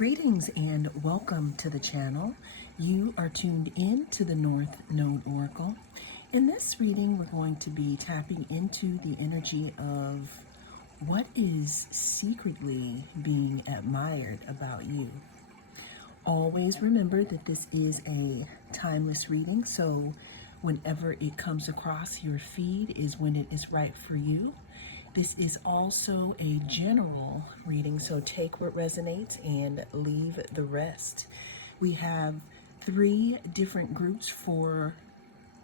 Greetings and welcome to the channel. You are tuned in to the North Node Oracle. In this reading, we're going to be tapping into the energy of what is secretly being admired about you. Always remember that this is a timeless reading, so whenever it comes across your feed is when it is right for you. This is also a general reading, so take what resonates and leave the rest. We have 3 different groups for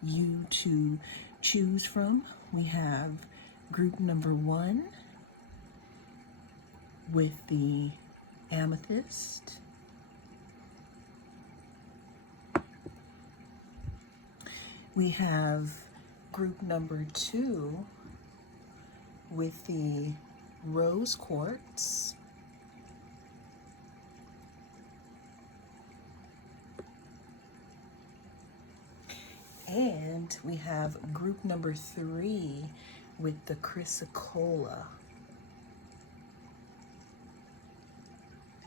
you to choose from. We have group number 1 with the amethyst. We have group number 2 with the rose quartz. And we have group number 3 with the chrysocolla.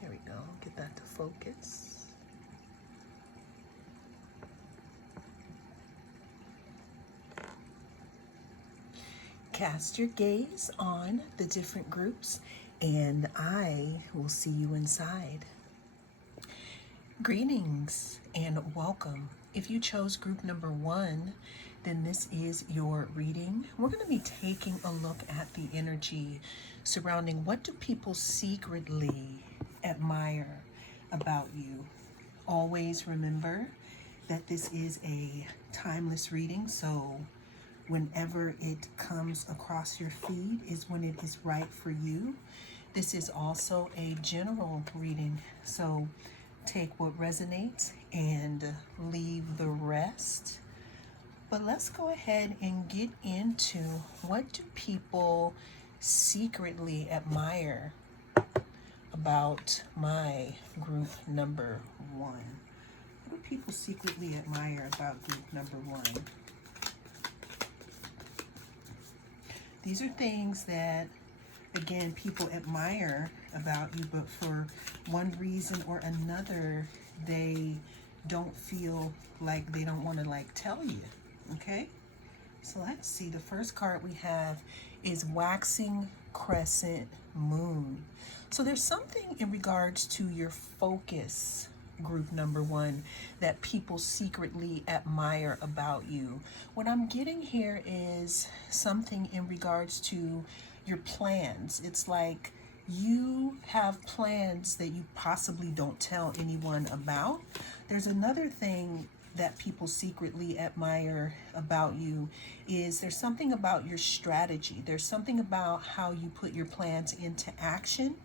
There we go, get that to focus. Cast your gaze on the different groups, and I will see you inside. Greetings and welcome. If you chose group number 1, then this is your reading. We're going to be taking a look at the energy surrounding what do people secretly admire about you. Always remember that this is a timeless reading, so whenever it comes across your feed is when it is right for you. This is also a general reading, so take what resonates and leave the rest. But let's go ahead and get into what do people secretly admire about my group number 1. What do people secretly admire about group number 1? These are things that, again, people admire about you, but for one reason or another, they don't feel like they don't want to tell you, okay? So let's see, the first card we have is waxing crescent moon. So there's something in regards to your focus, group number 1, that people secretly admire about you. What I'm getting here is something in regards to your plans. It's like you have plans that you possibly don't tell anyone about. There's another thing that people secretly admire about you is there's something about your strategy. There's something about how you put your plans into action,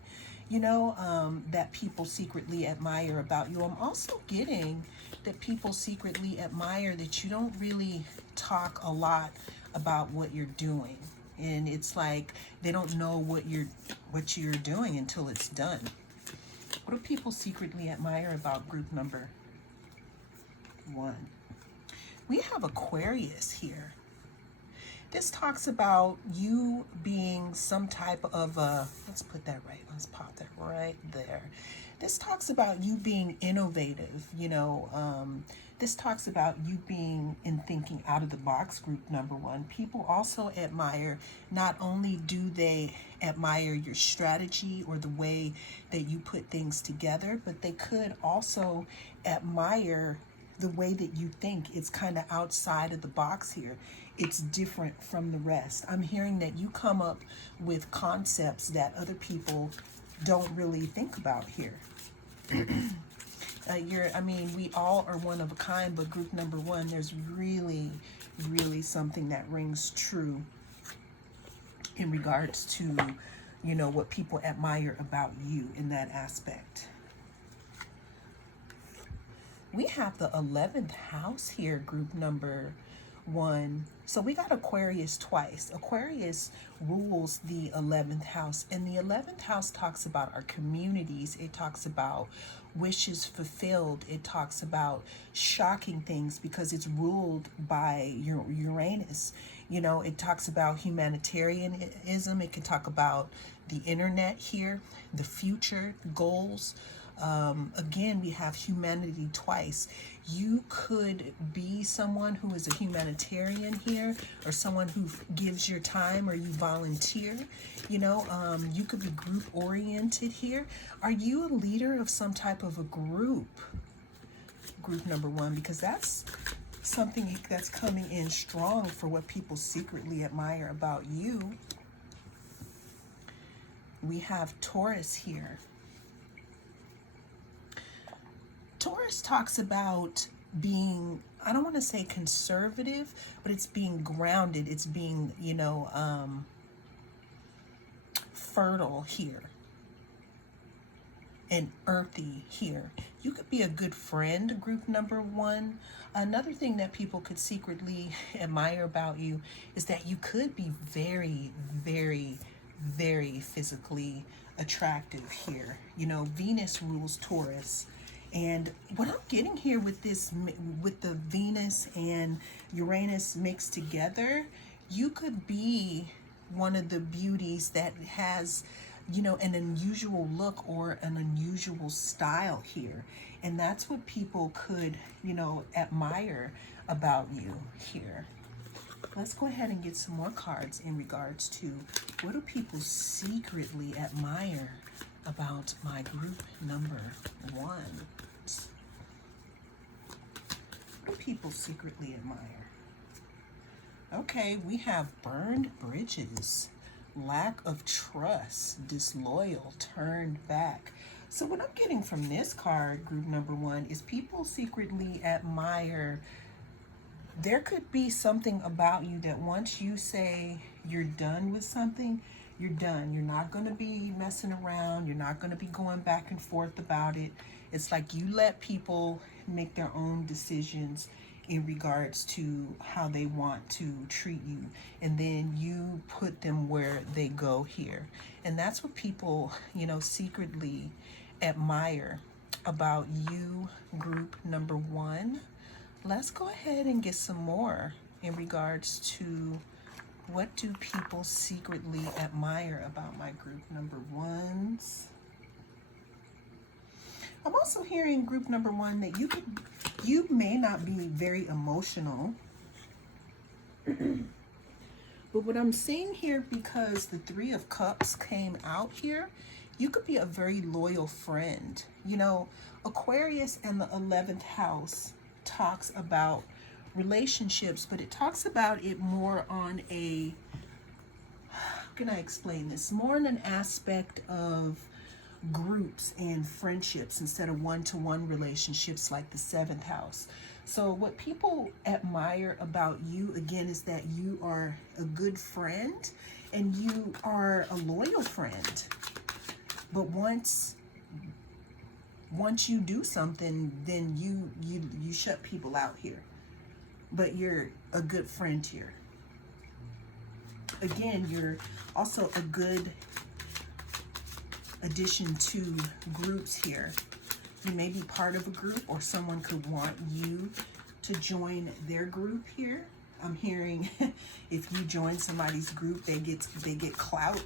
that people secretly admire about you. I'm also getting that people secretly admire that you don't really talk a lot about what you're doing. And it's like they don't know what you're doing until it's done. What do people secretly admire about group number 1? We have Aquarius here. This talks about you being some type of let's put that right, let's pop that right there. This talks about you being innovative, this talks about you being in thinking out of the box, group number 1. People also admire, not only do they admire your strategy or the way that you put things together, but they could also admire the way that you think. It's kind of outside of the box here. It's different from the rest. I'm hearing that you come up with concepts that other people don't really think about here. We all are one of a kind, but group number 1, there's really, really something that rings true in regards to, what people admire about you in that aspect. We have the 11th house here, group number 1. So we got Aquarius twice. Aquarius rules the 11th house, and the 11th house talks about our communities. It talks about wishes fulfilled. It talks about shocking things because it's ruled by Uranus. It talks about humanitarianism. It can talk about the internet here, the future, goals, Again, we have humanity twice. You could be someone who is a humanitarian here, or someone who gives your time, or you volunteer. You could be group oriented here. Are you a leader of some type of a group? Group number one, because that's something that's coming in strong for what people secretly admire about you. We have Taurus here. Taurus talks about being, I don't want to say conservative, but it's being grounded. It's being, fertile here and earthy here. You could be a good friend, group number one. Another thing that people could secretly admire about you is that you could be very, very, very physically attractive here. Venus rules Taurus. And what I'm getting here with this, with the Venus and Uranus mixed together, you could be one of the beauties that has, an unusual look or an unusual style here. And that's what people could, admire about you here. Let's go ahead and get some more cards in regards to what do people secretly admire about my group number one. What do people secretly admire? Okay, we have burned bridges, lack of trust, disloyal, turned back. So what I'm getting from this card, group number one, is people secretly admire. There could be something about you that once you say you're done with something, you're done. You're not going to be messing around. You're not going to be going back and forth about it. It's like you let people make their own decisions in regards to how they want to treat you, and then you put them where they go here. And that's what people, secretly admire about you, group number one. Let's go ahead and get some more in regards to what do people secretly admire about my group number ones. I'm also hearing group number one that you may not be very emotional. But what I'm seeing here, because the Three of Cups came out here, you could be a very loyal friend. Aquarius and the 11th house talks about relationships, but it talks about it more on a, how can I explain this? More in an aspect of groups and friendships instead of one-to-one relationships like the 7th house. So what people admire about you, again, is that you are a good friend and you are a loyal friend. But once you do something, then you shut people out here. But you're a good friend here. Again, you're also a good addition to groups here. You may be part of a group, or someone could want you to join their group here. I'm hearing if you join somebody's group, they get clout.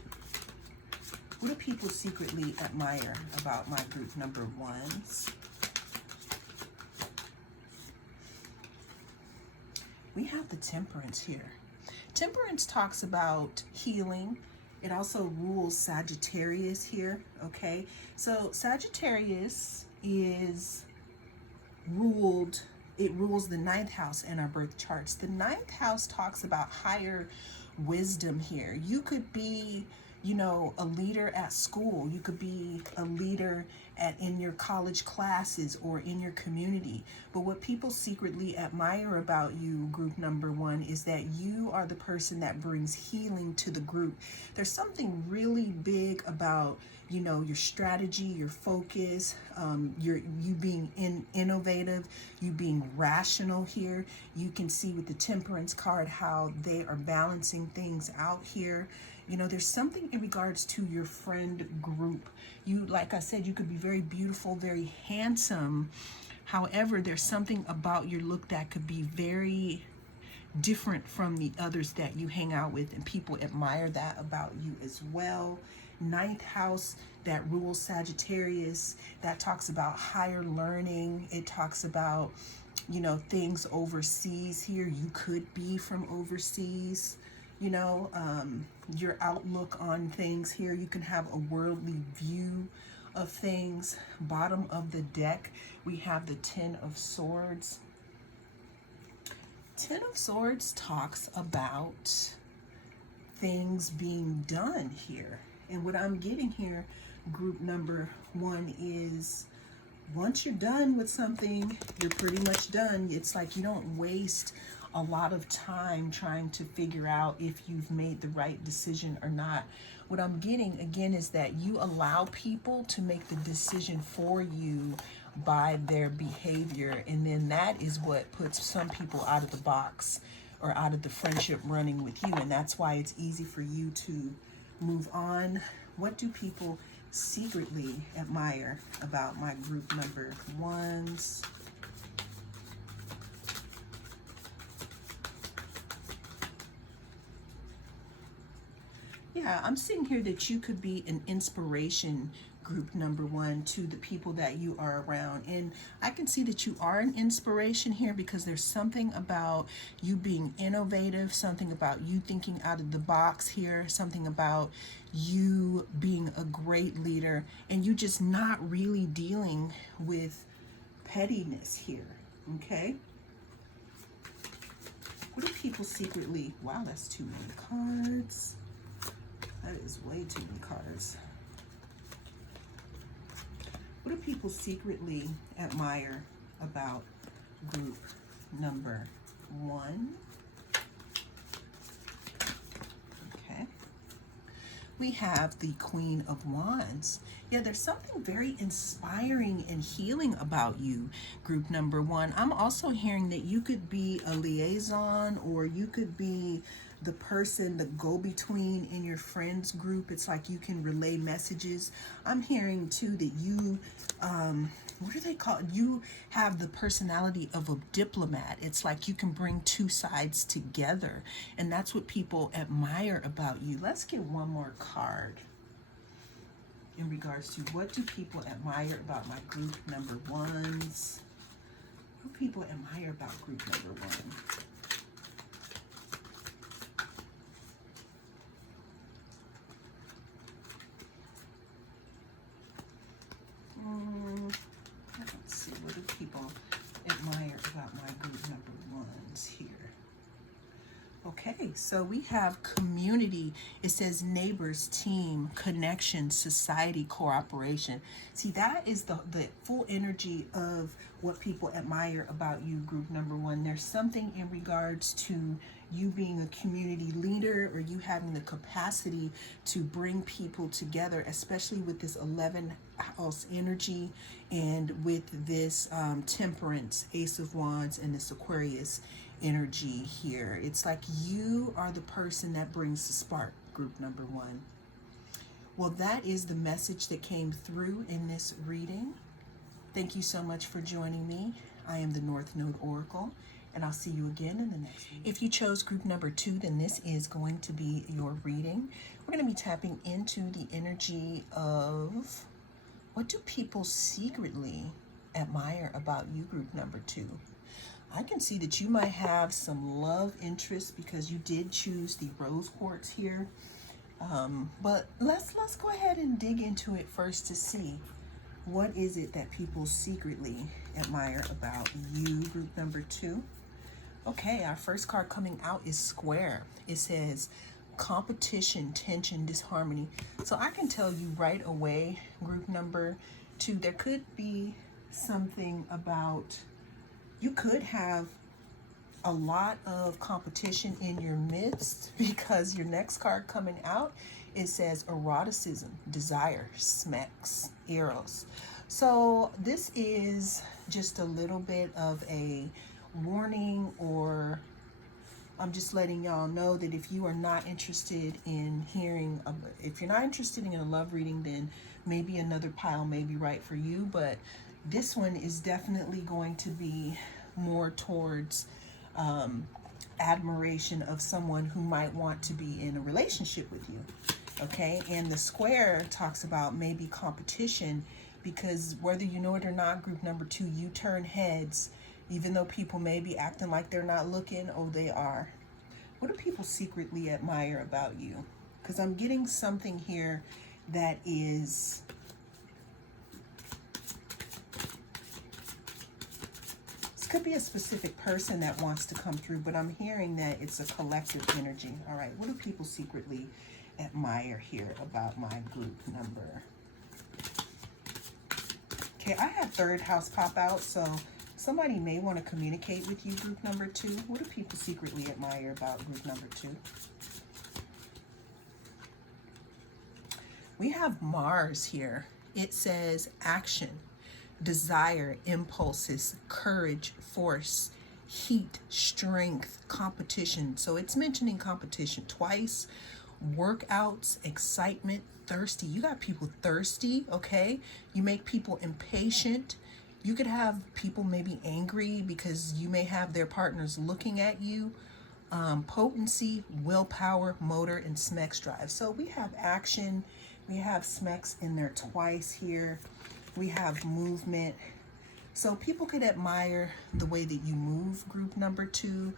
What do people secretly admire about my group number ones? We have the Temperance here. Temperance talks about healing. It also rules Sagittarius here, okay? So Sagittarius is rules the 9th house in our birth charts. The 9th house talks about higher wisdom here. You could be, a leader at school. You could be a leader in your college classes or in your community. But what people secretly admire about you, group number one, is that you are the person that brings healing to the group. There's something really big about, your strategy, your focus, you being innovative, you being rational here. You can see with the Temperance card how they are balancing things out here. There's something in regards to your friend group. You, like I said, you could be very beautiful, very handsome. However, there's something about your look that could be very different from the others that you hang out with, and people admire that about you as well. Ninth house that rules Sagittarius, that talks about higher learning. It talks about, you know, things overseas here. You could be from overseas, you know, your outlook on things here. You can have a worldly view of things. Bottom of the deck, we have the Ten of Swords. Ten of Swords talks about things being done here. And what I'm getting here, group number one, is once you're done with something, you're pretty much done. It's like you don't waste a lot of time trying to figure out if you've made the right decision or not. What I'm getting, again, is that you allow people to make the decision for you by their behavior, and then that is what puts some people out of the box or out of the friendship running with you, and that's why it's easy for you to move on. What do people secretly admire about my group number ones? Yeah, I'm seeing here that you could be an inspiration, group number one, to the people that you are around. And I can see that you are an inspiration here because there's something about you being innovative, something about you thinking out of the box here, something about you being a great leader, and you just not really dealing with pettiness here, okay? What do people secretly, wow, that's too many cards. That is way too many cards. What do people secretly admire about group number one? Okay. We have the Queen of Wands. Yeah, there's something very inspiring and healing about you, group number one. I'm also hearing that you could be a liaison, or you could be the person, the go-between in your friends group. It's like you can relay messages. I'm hearing too that you, what do they call it? You have the personality of a diplomat. It's like you can bring two sides together, and that's what people admire about you. Let's get one more card in regards to what do people admire about my group number ones. What do people admire about group number one? Let's see, what do people admire about my group number ones here? Okay, so we have community. It says neighbors, team, connection, society, cooperation. See, that is the full energy of what people admire about you, group number one. There's something in regards to you being a community leader, or you having the capacity to bring people together, especially with this 11th house energy and with this temperance, Ace of Wands, and this Aquarius energy here. It's like you are the person that brings the spark, group number one. Well, that is the message that came through in this reading. Thank you so much for joining me. I am the North Node Oracle, and I'll see you again in the next one. If you chose group number two, then this is going to be your reading. We're going to be tapping into the energy of what do people secretly admire about you, group number two. I can see that you might have some love interest because you did choose the rose quartz here. But let's go ahead and dig into it first to see what is it that people secretly admire about you, group number two. Okay, our first card coming out is Square. It says competition, tension, disharmony. So I can tell you right away, group number two, there could be something about, you could have a lot of competition in your midst, because your next card coming out, it says eroticism, desire, smecks, eros. So this is just a little bit of a warning, or I'm just letting y'all know that if you are not interested in hearing, if you're not interested in a love reading, then maybe another pile may be right for you. But this one is definitely going to be more towards admiration of someone who might want to be in a relationship with you. Okay, and the square talks about maybe competition, because whether you know it or not, group number 2, you turn heads. Even though people may be acting like they're not looking, oh, they are. What do people secretly admire about you? Because I'm getting something here that is... This could be a specific person that wants to come through, but I'm hearing that it's a collective energy. All right, what do people secretly admire here about my group number? Okay, I had third house pop out, so somebody may want to communicate with you, group number 2. What do people secretly admire about group number 2? We have Mars here. It says action, desire, impulses, courage, force, heat, strength, competition. So it's mentioning competition twice. Workouts, excitement, thirsty. You got people thirsty, okay? You make people impatient. You could have people maybe angry because you may have their partners looking at you. Potency, willpower, motor, and SMEX drive. So we have action. We have SMEX in there twice here. We have movement. So people could admire the way that you move, group number 2.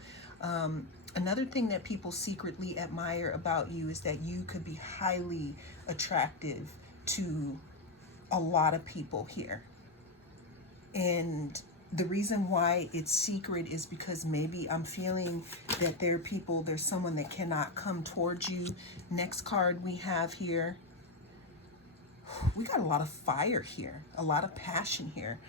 Another thing that people secretly admire about you is that you could be highly attractive to a lot of people here. And the reason why it's secret is because maybe I'm feeling that there's someone that cannot come towards you. Next card we have here, we got a lot of fire here, a lot of passion here.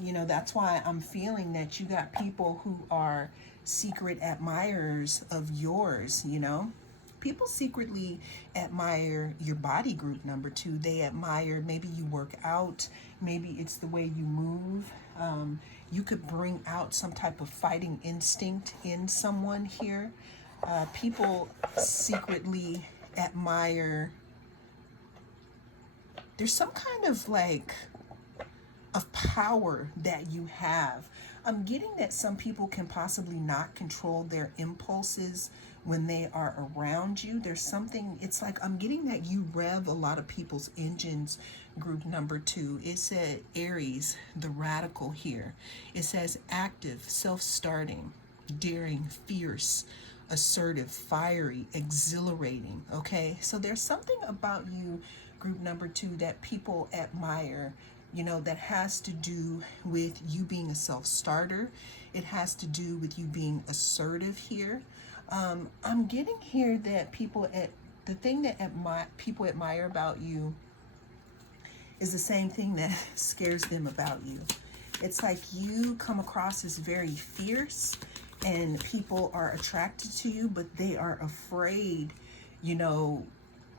You know, that's why I'm feeling that you got people who are secret admirers of yours, you know. People secretly admire your body, group number 2. They admire, maybe you work out, maybe it's the way you move. You could bring out some type of fighting instinct in someone here. People secretly admire, there's some kind of like of power that you have. I'm getting that some people can possibly not control their impulses when they are around you. There's something, it's like I'm getting that you rev a lot of people's engines, group number 2. It said Aries, the radical here. It says active, self-starting, daring, fierce, assertive, fiery, exhilarating. Okay, so there's something about you, group number 2, that people admire, you know, that has to do with you being a self-starter. It has to do with you being assertive here. I'm getting here that the thing that people admire about you is the same thing that scares them about you. It's like you come across as very fierce and people are attracted to you, but they are afraid, you know,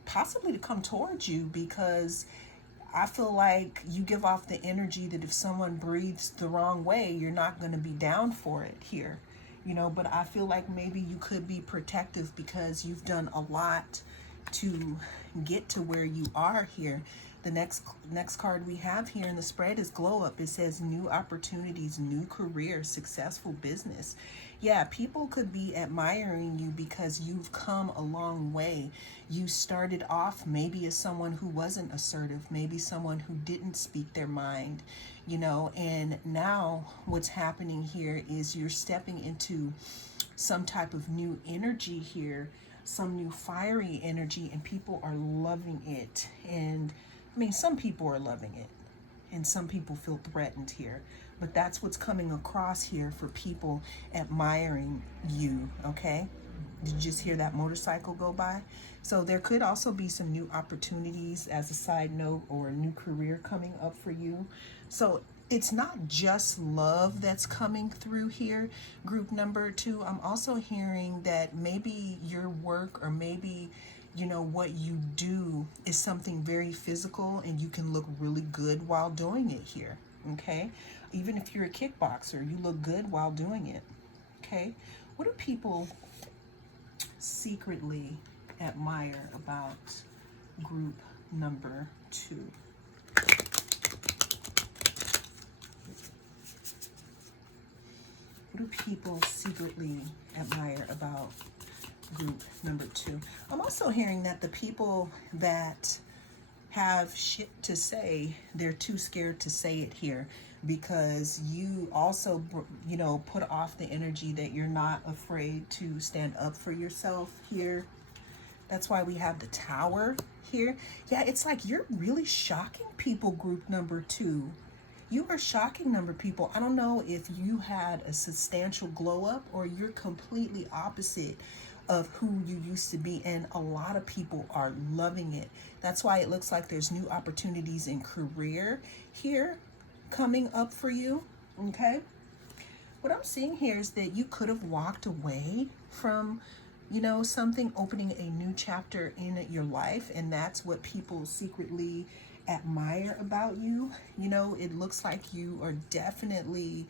possibly to come towards you, because I feel like you give off the energy that if someone breathes the wrong way, you're not going to be down for it here, you know. But I feel like maybe you could be protective because you've done a lot to get to where you are here. The next card we have here in the spread is glow up. It says new opportunities, new career, successful business. Yeah, people could be admiring you because you've come a long way. You started off maybe as someone who wasn't assertive, maybe someone who didn't speak their mind, you know, and now what's happening here is you're stepping into some type of new energy here, some new fiery energy, and people are loving it. And I mean, some people are loving it and some people feel threatened here, but that's what's coming across here for people admiring you. Okay, did you just hear that motorcycle go by? So there could also be some new opportunities as a side note, or a new career coming up for you. So it's not just love that's coming through here, group number 2. I'm also hearing that maybe your work, or maybe, you know, what you do is something very physical and you can look really good while doing it here. Okay, even if you're a kickboxer, you look good while doing it. Okay, what do people secretly admire about group number 2? What do people secretly admire about group number 2? I'm also hearing that the people that have shit to say, they're too scared to say it here, because you also, you know, put off the energy that you're not afraid to stand up for yourself here. That's why we have the Tower here. Yeah, it's like you're really shocking people, group number 2. You are shocking number people. I don't know if you had a substantial glow up or you're completely opposite of who you used to be, and a lot of people are loving it. That's why it looks like there's new opportunities in career here coming up for you. Okay, what I'm seeing here is that you could have walked away from, you know, something, opening a new chapter in your life, and that's what people secretly admire about you. You know, it looks like you are definitely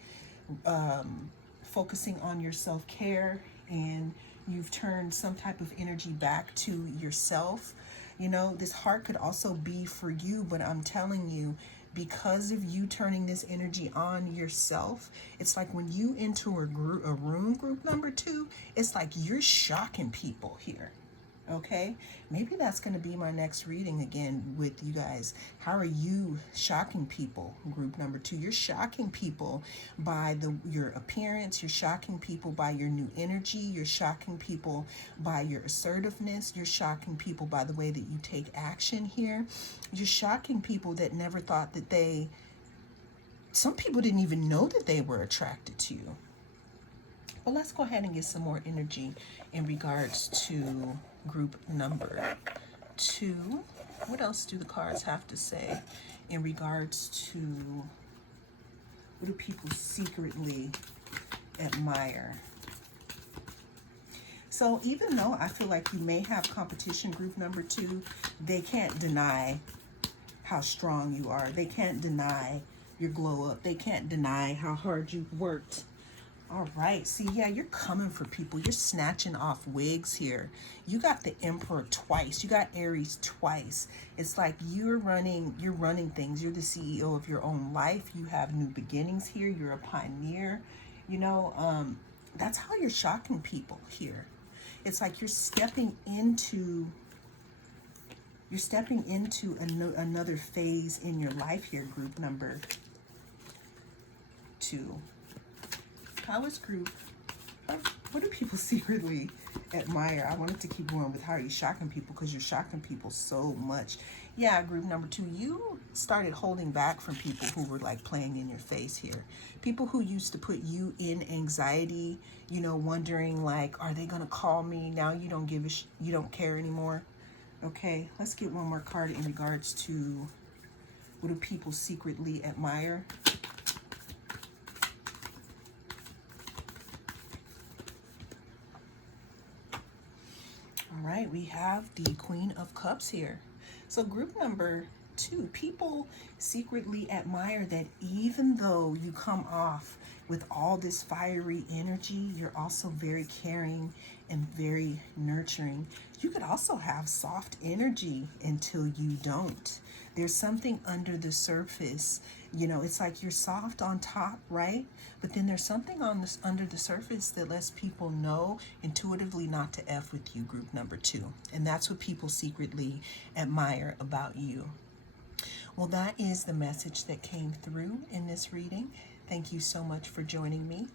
focusing on your self-care, and you've turned some type of energy back to yourself. You know, this heart could also be for you, but I'm telling you, because of you turning this energy on yourself, it's like when you enter a room, group number 2, it's like you're shocking people here. Okay, maybe that's going to be my next reading again with you guys. How are you shocking people, group number 2? You're shocking people by your appearance. You're shocking people by your new energy. You're shocking people by your assertiveness. You're shocking people by the way that you take action here. You're shocking people that never thought that some people didn't even know that they were attracted to you. Well, let's go ahead and get some more energy in regards to group number 2. What else do the cards have to say in regards to what do people secretly admire? So even though I feel like you may have competition, group number 2, they can't deny how strong you are. They can't deny your glow up. They can't deny how hard you've worked. All right, see, yeah, you're coming for people. You're snatching off wigs here. You got the Emperor twice. You got Aries twice. It's like you're running things. You're the CEO of your own life. You have new beginnings here. You're a pioneer. You know, that's how you're shocking people here. It's like you're stepping into another phase in your life here, group number 2. What do people secretly admire? I wanted to keep going with how are you shocking people, because you're shocking people so much. Yeah, group number 2, you started holding back from people who were like playing in your face here. People who used to put you in anxiety, you know, wondering like, are they gonna call me? Now you don't you don't care anymore. Okay, let's get one more card in regards to what do people secretly admire. All right, we have the Queen of Cups here. So group number 2, people secretly admire that even though you come off with all this fiery energy, you're also very caring and very nurturing. You could also have soft energy until you don't. There's something under the surface. You know, it's like you're soft on top, right? But then there's something under the surface that lets people know intuitively not to F with you, group number 2. And that's what people secretly admire about you. Well, that is the message that came through in this reading. Thank you so much for joining me.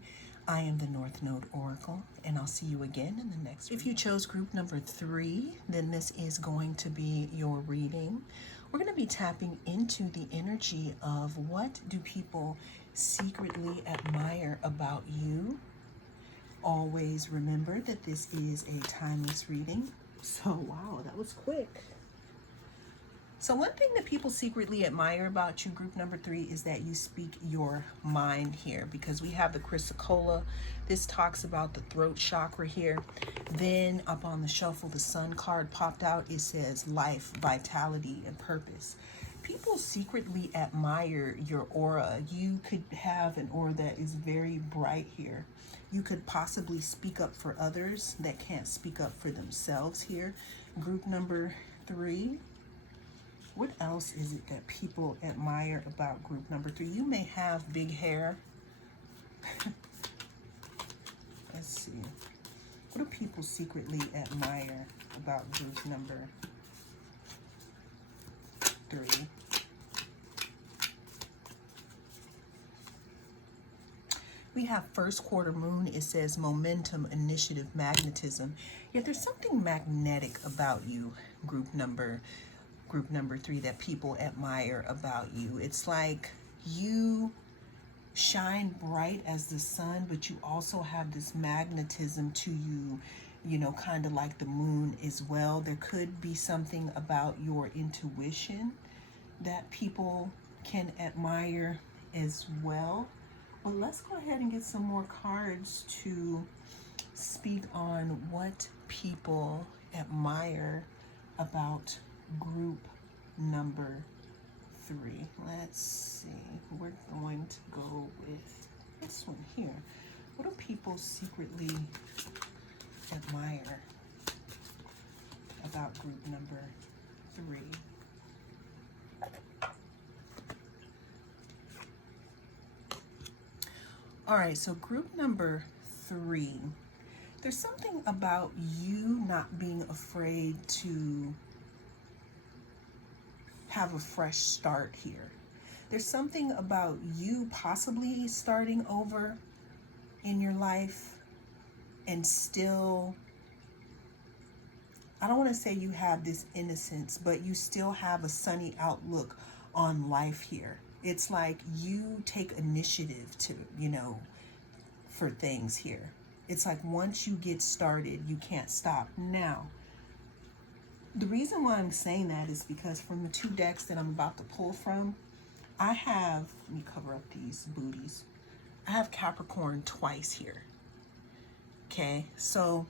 I am the North Node Oracle, and I'll see you again in the next reading. If you chose group number 3, then this is going to be your reading. We're going to be tapping into the energy of what do people secretly admire about you. Always remember that this is a timeless reading. So, wow, that was quick. So one thing that people secretly admire about you, group number 3, is that you speak your mind here, because we have the chrysocolla. This talks about the throat chakra here. Then up on the shuffle, the Sun card popped out. It says life, vitality, and purpose. People secretly admire your aura. You could have an aura that is very bright here. You could possibly speak up for others that can't speak up for themselves here. Group number 3. What else is it that people admire about group number 3? You may have big hair. Let's see. What do people secretly admire about group number 3? We have first quarter moon. It says momentum, initiative, magnetism. Yet there's something magnetic about you, group number 3, that people admire about you. It's like you shine bright as the sun, but you also have this magnetism to you, you know, kind of like the moon as well. There could be something about your intuition that people can admire as well. Well, let's go ahead and get some more cards to speak on what people admire about group number 3. Let's see. We're going to go with this one here. What do people secretly admire about group number 3? All right, so group number 3, there's something about you not being afraid to have a fresh start here. There's something about you possibly starting over in your life and still, I don't want to say you have this innocence, but you still have a sunny outlook on life here. It's like you take initiative to, you know, for things here. It's like once you get started, you can't stop. Now, the reason why I'm saying that is because from the 2 decks that I'm about to pull from, I have, let me cover up these booties. I have Capricorn twice here. Okay, so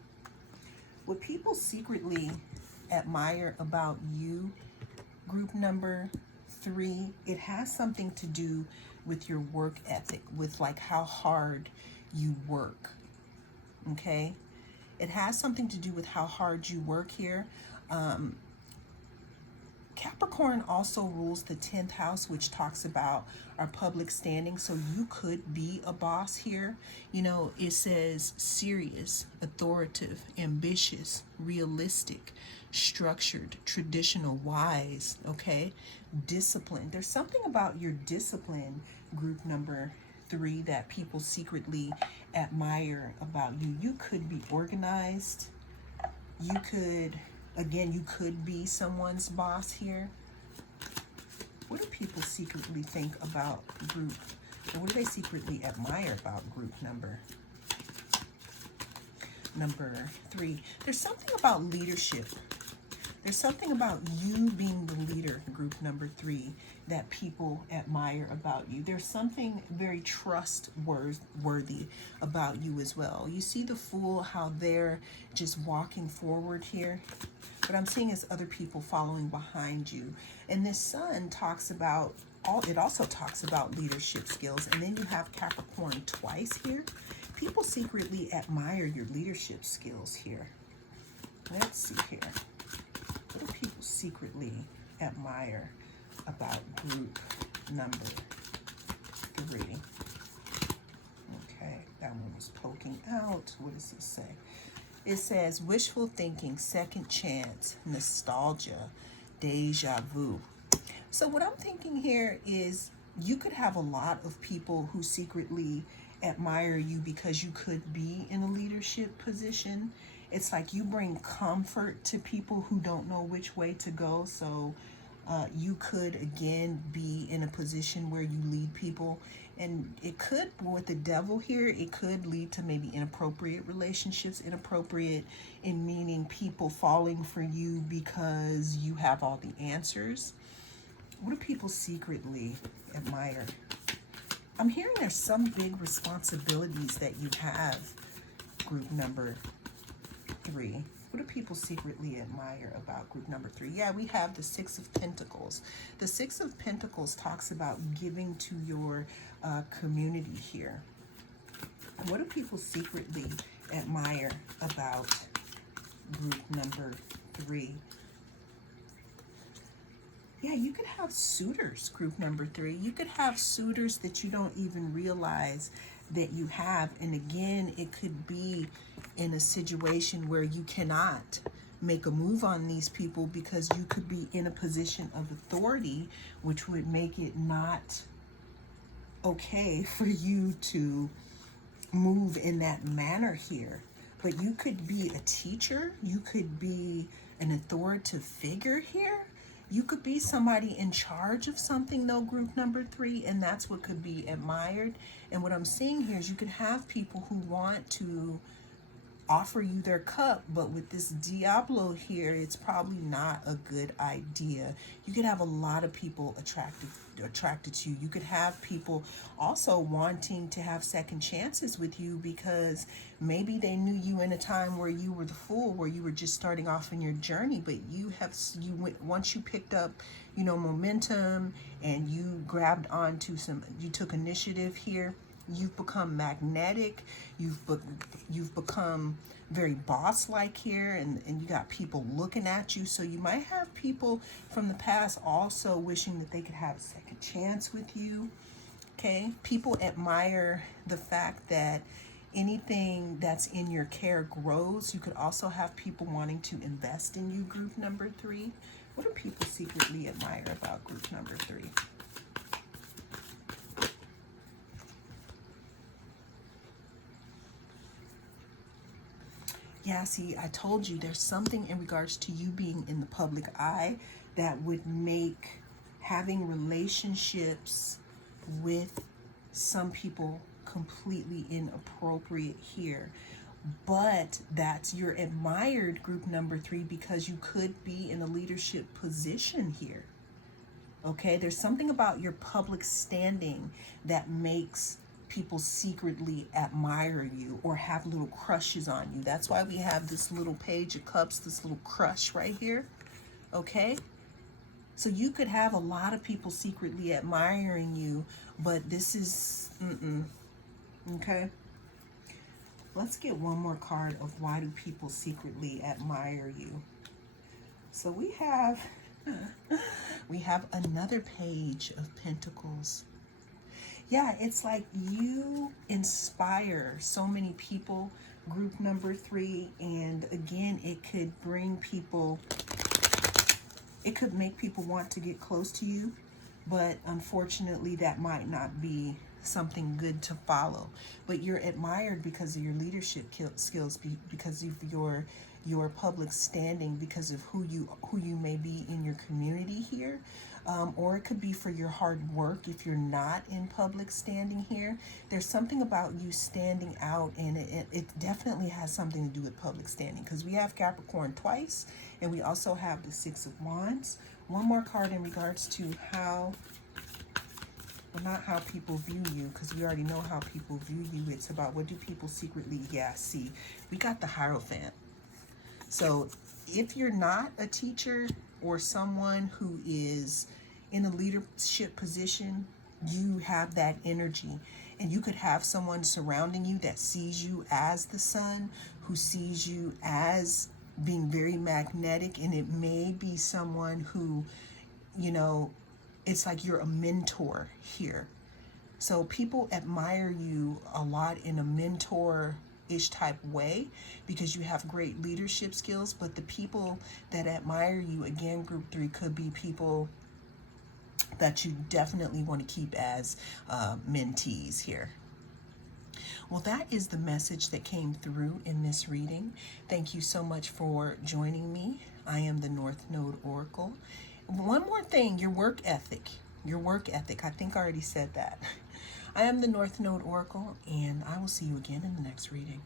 what people secretly admire about you, group number 3, it has something to do with your work ethic, with like how hard you work. Okay, it has something to do with how hard you work here. Capricorn also rules the 10th house, which talks about our public standing. So you could be a boss here. You know, it says serious, authoritative, ambitious, realistic, structured, traditional, wise, okay? Disciplined. There's something about your discipline, group number 3, that people secretly admire about you. You could be organized. You could, again, you could be someone's boss here. What do people secretly think about group? Or what do they secretly admire about group number 3? There's something about leadership. There's something about you being the leader, group number 3, that people admire about you. There's something very trustworthy about you as well. You see the Fool, how they're just walking forward here. What I'm seeing is other people following behind you. And this Sun talks about, it also talks about leadership skills. And then you have Capricorn twice here. People secretly admire your leadership skills here. Let's see here. What do people secretly admire about group number 3? Okay, that one was poking out. What does it say? It says wishful thinking, second chance, nostalgia, deja vu. So what I'm thinking here is you could have a lot of people who secretly admire you because you could be in a leadership position. It's like you bring comfort to people who don't know which way to go. So you could, again, be in a position where you lead people. And it could, with the Devil here, it could lead to maybe inappropriate relationships. Inappropriate in meaning people falling for you because you have all the answers. What do people secretly admire? I'm hearing there's some big responsibilities that you have, group number 3. What do people secretly admire about group number 3? Yeah, we have the 6 of Pentacles. The 6 of Pentacles talks about giving to your community here. What do people secretly admire about group number 3? Yeah, you could have suitors, group number 3. You could have suitors that you don't even realize that you have. And again, it could be in a situation where you cannot make a move on these people because you could be in a position of authority, which would make it not okay for you to move in that manner here. But you could be a teacher, you could be an authoritative figure here, you could be somebody in charge of something though, group number 3, and that's what could be admired. And what I'm seeing here is you could have people who want to offer you their cup, but with this Diablo here, it's probably not a good idea. You could have a lot of people attracted to you. You could have people also wanting to have second chances with you because maybe they knew you in a time where you were the fool, where you were just starting off in your journey, but once you picked up, you know, momentum and you grabbed onto you took initiative here. You've become magnetic. You've become very boss-like here, and you got people looking at you. So you might have people from the past also wishing that they could have a second chance with you. Okay, people admire the fact that anything that's in your care grows. You could also have people wanting to invest in you, group number 3. What do people secretly admire about group number 3? Yeah, see, I told you there's something in regards to you being in the public eye that would make having relationships with some people completely inappropriate here. But that's your admired, group number 3, because you could be in a leadership position here. Okay, there's something about your public standing that makes people secretly admire you or have little crushes on you. That's why we have this little Page of Cups, this little crush right here. Okay, so you could have a lot of people secretly admiring you, but this is okay. Let's get one more card of why do people secretly admire you. So we have another Page of Pentacles. Yeah, it's like you inspire so many people, group number 3, and again, it could make people want to get close to you, but unfortunately that might not be something good to follow. But you're admired because of your leadership skills, because of your public standing, because of who you may be in your community here. Or it could be for your hard work if you're not in public standing here. There's something about you standing out, and it definitely has something to do with public standing, because we have Capricorn twice, and we also have the 6 of Wands. One more card in regards to how, well, not how people view you, because we already know how people view you. It's about what do people secretly, see, we got the Hierophant. So if you're not a teacher or someone who is in a leadership position, you have that energy. And you could have someone surrounding you that sees you as the sun, who sees you as being very magnetic. And it may be someone who, you know, it's like you're a mentor here. So people admire you a lot in a mentor-ish type way because you have great leadership skills. But the people that admire you, again, group 3, could be people that you definitely want to keep as mentees here. Well, that is the message that came through in this reading. Thank you so much for joining me. I am the North Node Oracle. One more thing, your work ethic. Your work ethic. I think I already said that. I am the North Node Oracle, and I will see you again in the next reading.